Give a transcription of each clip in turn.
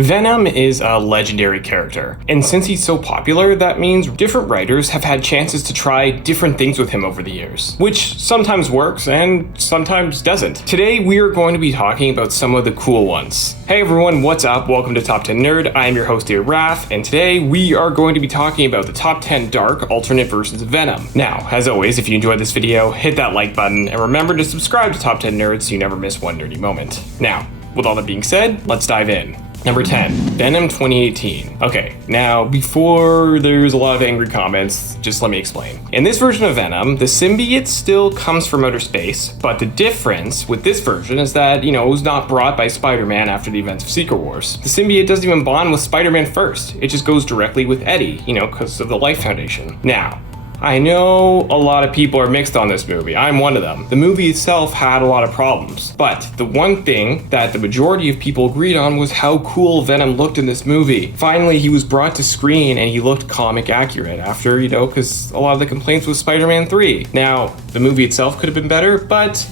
Venom is a legendary character, and since he's so popular, that means different writers have had chances to try different things with him over the years, which sometimes works and sometimes doesn't. Today, we are going to be talking about some of the cool ones. Hey everyone, what's up? Welcome to Top 10 Nerd. I am your host here, Raph, and today we are going to be talking about the top 10 dark alternate versions of Venom. Now, as always, if you enjoyed this video, hit that like button, and remember to subscribe to Top 10 Nerds so you never miss one nerdy moment. Now, with all that being said, let's dive in. Number 10, Venom 2018. Okay, now before there's a lot of angry comments, just let me explain. In this version of Venom, the symbiote still comes from outer space, but the difference with this version is that, it was not brought by Spider-Man after the events of Secret Wars. The symbiote doesn't even bond with Spider-Man first, it just goes directly with Eddie, because of the Life Foundation. Now, I know a lot of people are mixed on this movie. I'm one of them. The movie itself had a lot of problems, but the one thing that the majority of people agreed on was how cool Venom looked in this movie. Finally, he was brought to screen and he looked comic accurate after, because a lot of the complaints was Spider-Man 3. Now, the movie itself could have been better, but,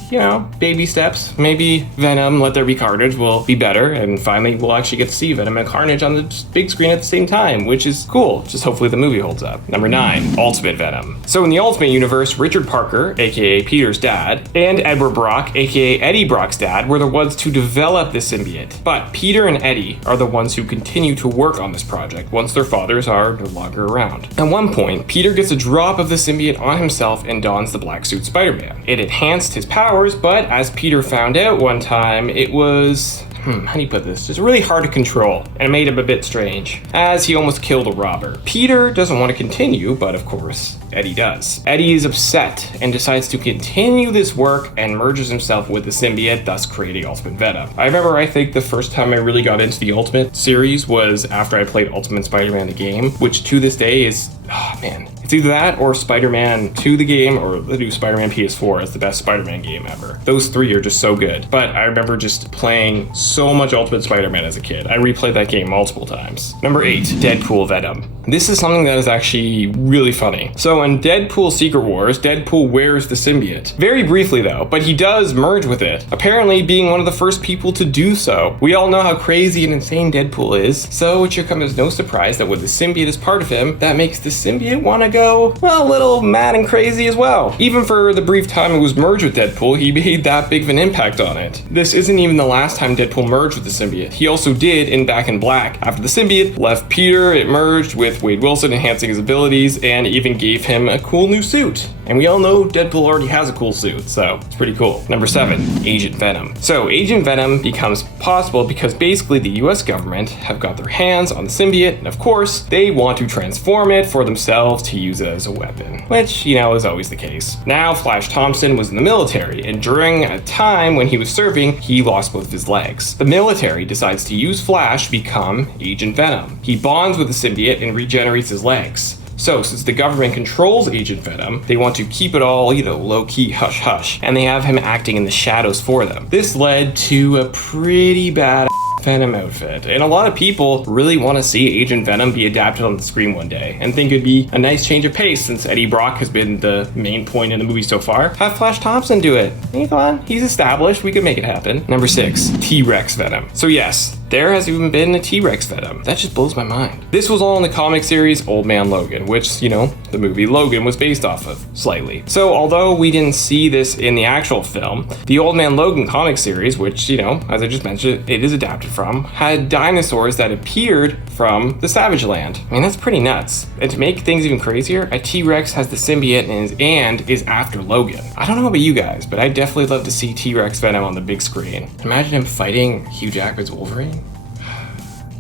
baby steps. Maybe Venom, Let There Be Carnage will be better, and finally we'll actually get to see Venom and Carnage on the big screen at the same time, which is cool. Just hopefully the movie holds up. Number 9, Ultimate Venom. So in the Ultimate Universe, Richard Parker, aka Peter's dad, and Edward Brock, aka Eddie Brock's dad, were the ones to develop the symbiote. But Peter and Eddie are the ones who continue to work on this project once their fathers are no longer around. At one point, Peter gets a drop of the symbiote on himself and dons the black suit Spider-Man. It enhanced his powers, but as Peter found out one time, it was... how do you put this? Just really hard to control, and it made him a bit strange, as he almost killed a robber. Peter doesn't want to continue, but of course, Eddie does. Eddie is upset and decides to continue this work and merges himself with the symbiote, thus creating Ultimate Venom. I think the first time I really got into the Ultimate series was after I played Ultimate Spider-Man the game, which to this day is, it's either that or Spider-Man 2 the game or the new Spider-Man PS4 is the best Spider-Man game ever. Those three are just so good. But I remember just playing so much Ultimate Spider-Man as a kid. I replayed that game multiple times. Number 8, Deadpool Venom. This is something that is actually really funny. So in Deadpool Secret Wars, Deadpool wears the symbiote. Very briefly though, but he does merge with it, apparently being one of the first people to do so. We all know how crazy and insane Deadpool is, so it should come as no surprise that when the symbiote is part of him, that makes the symbiote want to go, a little mad and crazy as well. Even for the brief time it was merged with Deadpool, he made that big of an impact on it. This isn't even the last time Deadpool merged with the symbiote. He also did in Back in Black. After the symbiote left Peter, it merged with Wade Wilson, enhancing his abilities, and even gave him a cool new suit. And we all know Deadpool already has a cool suit, so it's pretty cool. Number 7, Agent Venom. So Agent Venom becomes possible because basically the US government have got their hands on the symbiote, and of course, they want to transform it for themselves to use it as a weapon, which, is always the case. Now, Flash Thompson was in the military, and during a time when he was serving, he lost both of his legs. The military decides to use Flash to become Agent Venom. He bonds with the symbiote and regenerates his legs. So, since the government controls Agent Venom, they want to keep it all, low-key, hush-hush, and they have him acting in the shadows for them. This led to a pretty bad Venom outfit, and a lot of people really want to see Agent Venom be adapted on the screen one day, and think it'd be a nice change of pace since Eddie Brock has been the main point in the movie so far. Have Flash Thompson do it. Hey, come on, he's established, we could make it happen. Number 6, T-Rex Venom. So yes, there has even been a T-Rex Venom. That just blows my mind. This was all in the comic series Old Man Logan, which, the movie Logan was based off of, slightly. So although we didn't see this in the actual film, the Old Man Logan comic series, which, as I just mentioned, it is adapted from, had dinosaurs that appeared from the Savage Land. That's pretty nuts. And to make things even crazier, a T-Rex has the symbiote and is after Logan. I don't know about you guys, but I'd definitely love to see T-Rex Venom on the big screen. Imagine him fighting Hugh Jackman's Wolverine.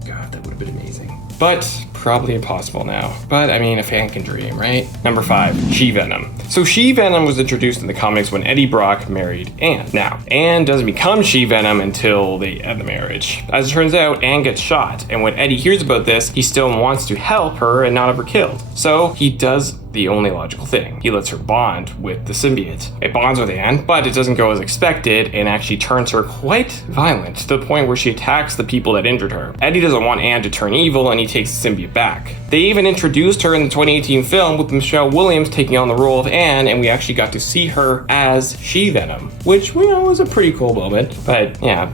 God, that would have been amazing. But probably impossible now. But a fan can dream, right? Number 5, SHE-VENOM. So SHE-VENOM was introduced in the comics when Eddie Brock married Anne. Now, Anne doesn't become SHE-VENOM until they end the marriage. As it turns out, Anne gets shot, and when Eddie hears about this, he still wants to help her and not have her killed. So he does the only logical thing. He lets her bond with the symbiote. It bonds with Anne, but it doesn't go as expected and actually turns her quite violent to the point where she attacks the people that injured her. Eddie doesn't want Anne to turn evil and he takes the symbiote back. They even introduced her in the 2018 film with Michelle Williams taking on the role of Anne, and we actually got to see her as SHE-VENOM, which we know was a pretty cool moment. But yeah,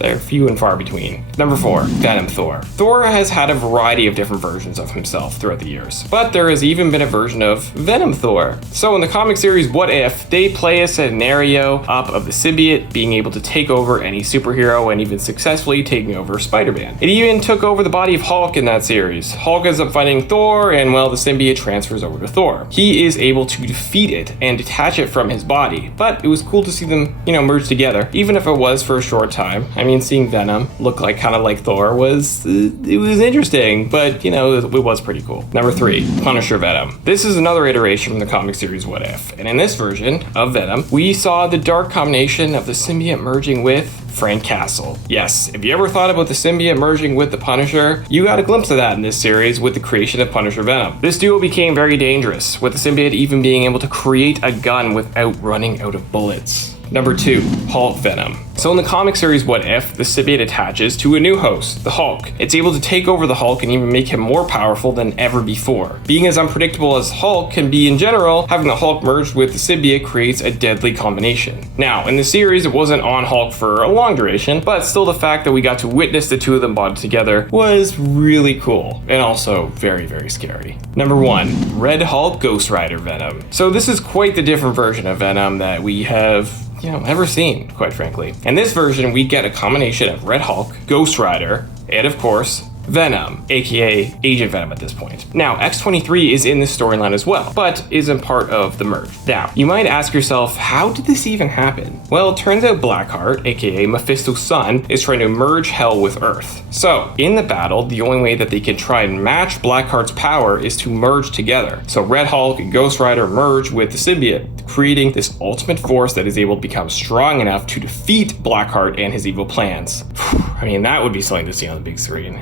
they're few and far between. Number 4, Venom Thor. Thor has had a variety of different versions of himself throughout the years, but there has even been a version of Venom Thor. So in the comic series What If, they play a scenario up of the symbiote being able to take over any superhero and even successfully taking over Spider-Man. It even took over the body of Hulk in that series. Hulk ends up fighting Thor, and well, the symbiote transfers over to Thor. He is able to defeat it and detach it from his body, but it was cool to see them, merge together, even if it was for a short time. I mean, seeing Venom look kind of like Thor was interesting, but it was pretty cool. Number 3, Punisher Venom. This is another iteration from the comic series What If, and in this version of Venom, we saw the dark combination of the symbiote merging with Frank Castle. Yes, if you ever thought about the symbiote merging with the Punisher, you got a glimpse of that in this series with the creation of Punisher Venom. This duo became very dangerous, with the symbiote even being able to create a gun without running out of bullets. Number 2, Hulk Venom. So in the comic series What If, the symbiote attaches to a new host, the Hulk. It's able to take over the Hulk and even make him more powerful than ever before. Being as unpredictable as Hulk can be in general, having the Hulk merged with the symbiote creates a deadly combination. Now, in the series, it wasn't on Hulk for a long duration, but still the fact that we got to witness the two of them bond together was really cool, and also very, very scary. Number 1, Red Hulk Ghost Rider Venom. So this is quite the different version of Venom that we have ever seen, quite frankly. In this version, we get a combination of Red Hulk, Ghost Rider, and of course, Venom, aka Agent Venom at this point. Now, X-23 is in this storyline as well, but isn't part of the merge. Now, you might ask yourself, how did this even happen? Well, it turns out Blackheart, aka Mephisto's son, is trying to merge Hell with Earth. So, in the battle, the only way that they can try and match Blackheart's power is to merge together. So Red Hulk and Ghost Rider merge with the symbiote, creating this ultimate force that is able to become strong enough to defeat Blackheart and his evil plans. I mean, that would be something to see on the big screen,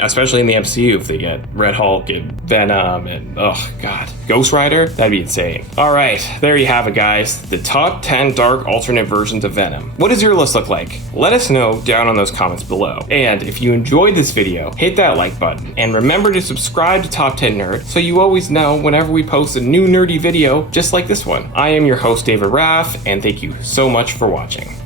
especially in the MCU, if they get Red Hulk and Venom and, oh god, Ghost Rider, that'd be insane. Alright, there you have it, guys. The top 10 dark alternate versions of Venom. What does your list look like? Let us know down on those comments below. And if you enjoyed this video, hit that like button, and remember to subscribe to Top 10 Nerd so you always know whenever we post a new nerdy video just like this one. I am your host, David Raff, and thank you so much for watching.